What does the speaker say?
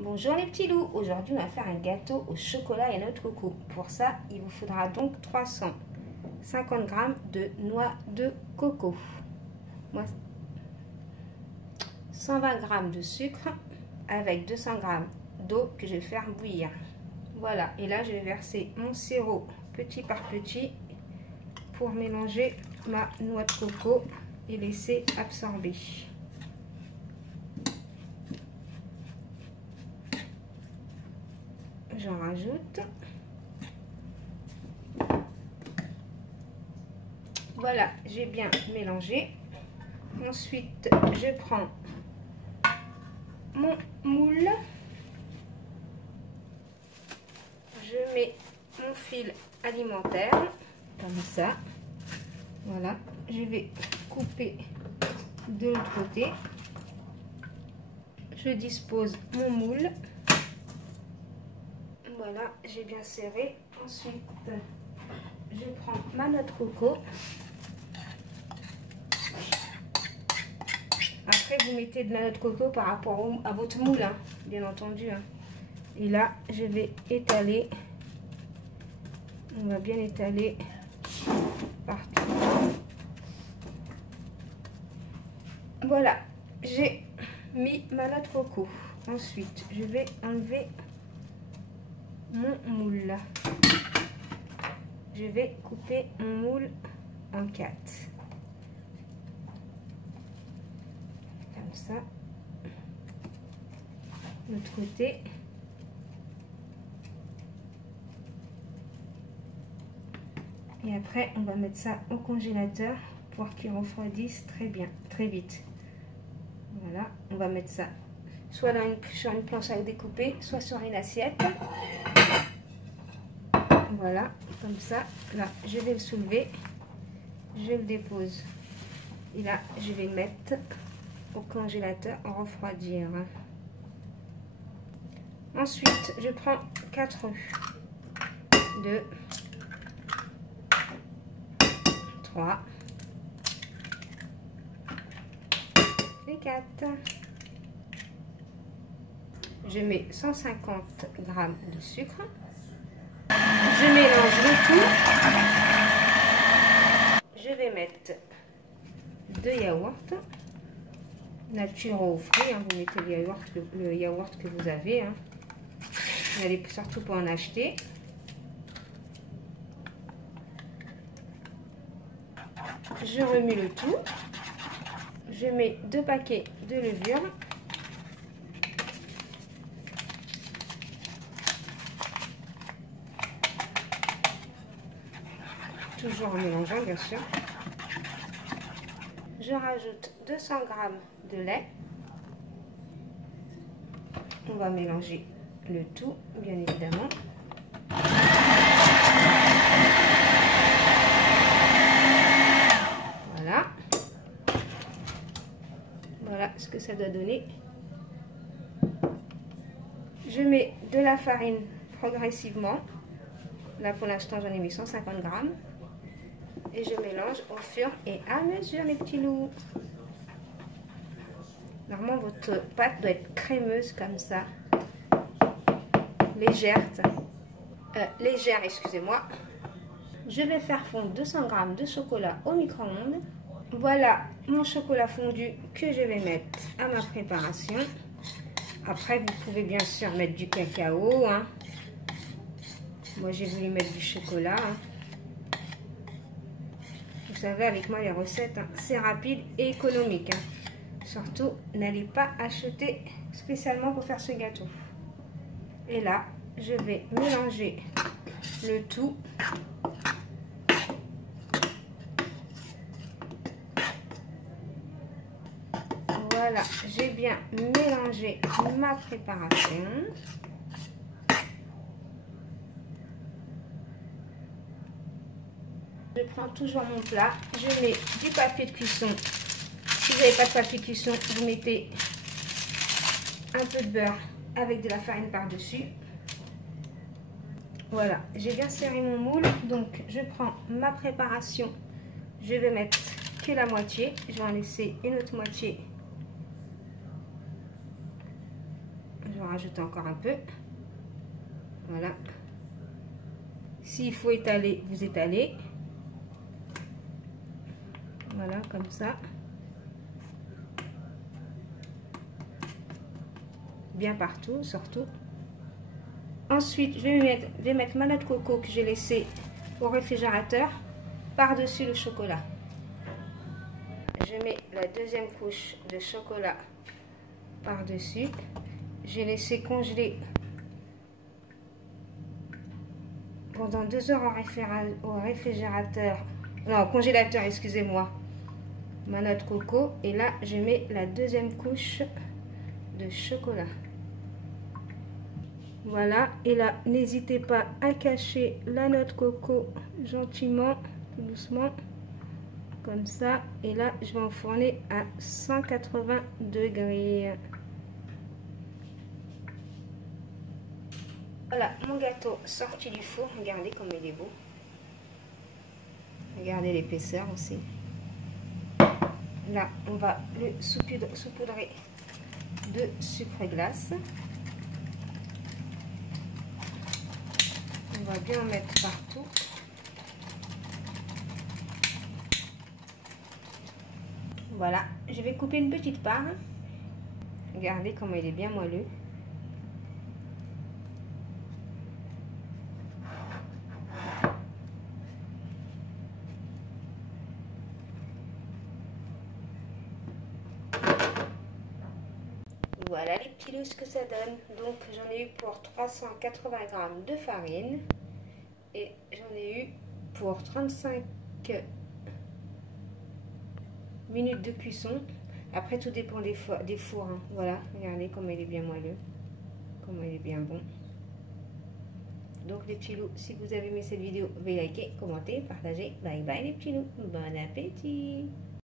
Bonjour les petits loups, aujourd'hui on va faire un gâteau au chocolat et noix de coco. Pour ça, il vous faudra donc 350 g de noix de coco, 120 g de sucre avec 200 g d'eau que je vais faire bouillir. Voilà, et là je vais verser mon sirop petit par petit pour mélanger ma noix de coco et laisser absorber. J'en rajoute. Voilà, j'ai bien mélangé. Ensuite, je prends mon moule. Je mets mon fil alimentaire, comme ça. Voilà, je vais couper de l'autre côté. Je dispose mon moule. Voilà, j'ai bien serré. Ensuite, je prends ma noix de coco. Après, vous mettez de la noix de coco par rapport à votre moule, hein, bien entendu. Hein. Et là, je vais étaler. On va bien étaler partout. Voilà, j'ai mis ma noix de coco. Ensuite, je vais enlever mon moule. Je vais couper mon moule en 4. Comme ça. L'autre côté. Et après, on va mettre ça au congélateur pour qu'il refroidisse très bien, très vite. Voilà, on va mettre ça soit sur une planche à découper, soit sur une assiette. Voilà, comme ça. Là, je vais le soulever. Je le dépose. Et là, je vais le mettre au congélateur en refroidir. Ensuite, je prends 4 œufs. 2, 3 et 4. Je mets 150 g de sucre. Je mélange le tout. Je vais mettre 2 yaourts nature ou fruits. Hein. Vous mettez le yaourt que vous avez. Hein. Vous n'allez surtout pas en acheter. Je remue le tout. Je mets 2 paquets de levure. Toujours en mélangeant, bien sûr. Je rajoute 200 g de lait. On va mélanger le tout, bien évidemment. Voilà. Voilà ce que ça doit donner. Je mets de la farine progressivement. Là, pour l'instant, j'en ai mis 150 g. Et je mélange au fur et à mesure, les petits loups. Normalement, votre pâte doit être crémeuse comme ça. Légère, excusez-moi. Je vais faire fondre 200 g de chocolat au micro-ondes. Voilà mon chocolat fondu que je vais mettre à ma préparation. Après, vous pouvez bien sûr mettre du cacao. Hein. Moi, j'ai voulu mettre du chocolat. Hein. Vous savez, avec moi, les recettes, hein, c'est rapide et économique. Hein. Surtout, n'allez pas acheter spécialement pour faire ce gâteau. Et là, je vais mélanger le tout. Voilà, j'ai bien mélangé ma préparation. Je prends toujours mon plat, je mets du papier de cuisson. Si vous n'avez pas de papier de cuisson, vous mettez un peu de beurre avec de la farine par-dessus. Voilà, j'ai bien serré mon moule, donc je prends ma préparation. Je vais mettre que la moitié, je vais en laisser une autre moitié. Je vais rajouter encore un peu. Voilà. S'il faut étaler, vous étalez. Voilà, comme ça. Bien partout, surtout. Ensuite, je vais mettre ma noix de coco que j'ai laissée au réfrigérateur par-dessus le chocolat. Je mets la deuxième couche de chocolat par-dessus. J'ai laissé congeler pendant 2 heures au réfrigérateur. Non, au congélateur, excusez-moi. Ma noix de coco. Et là, je mets la deuxième couche de chocolat. Voilà. Et là, n'hésitez pas à cacher la noix de coco gentiment, tout doucement. Comme ça. Et là, je vais enfourner à 180 degrés. Voilà, mon gâteau sorti du four. Regardez comme il est beau. Regardez l'épaisseur aussi. Là, on va le saupoudrer de sucre glace. On va bien en mettre partout. Voilà, je vais couper une petite part. Regardez comment il est bien moelleux. Voilà les petits lots, ce que ça donne. Donc j'en ai eu pour 380 g de farine et j'en ai eu pour 35 minutes de cuisson. Après tout dépend des fours. Hein. Voilà, regardez comme il est bien moelleux, comme il est bien bon. Donc les petits loups, si vous avez aimé cette vidéo, veuillez liker, commenter, partager. Bye bye les petits loups, bon appétit.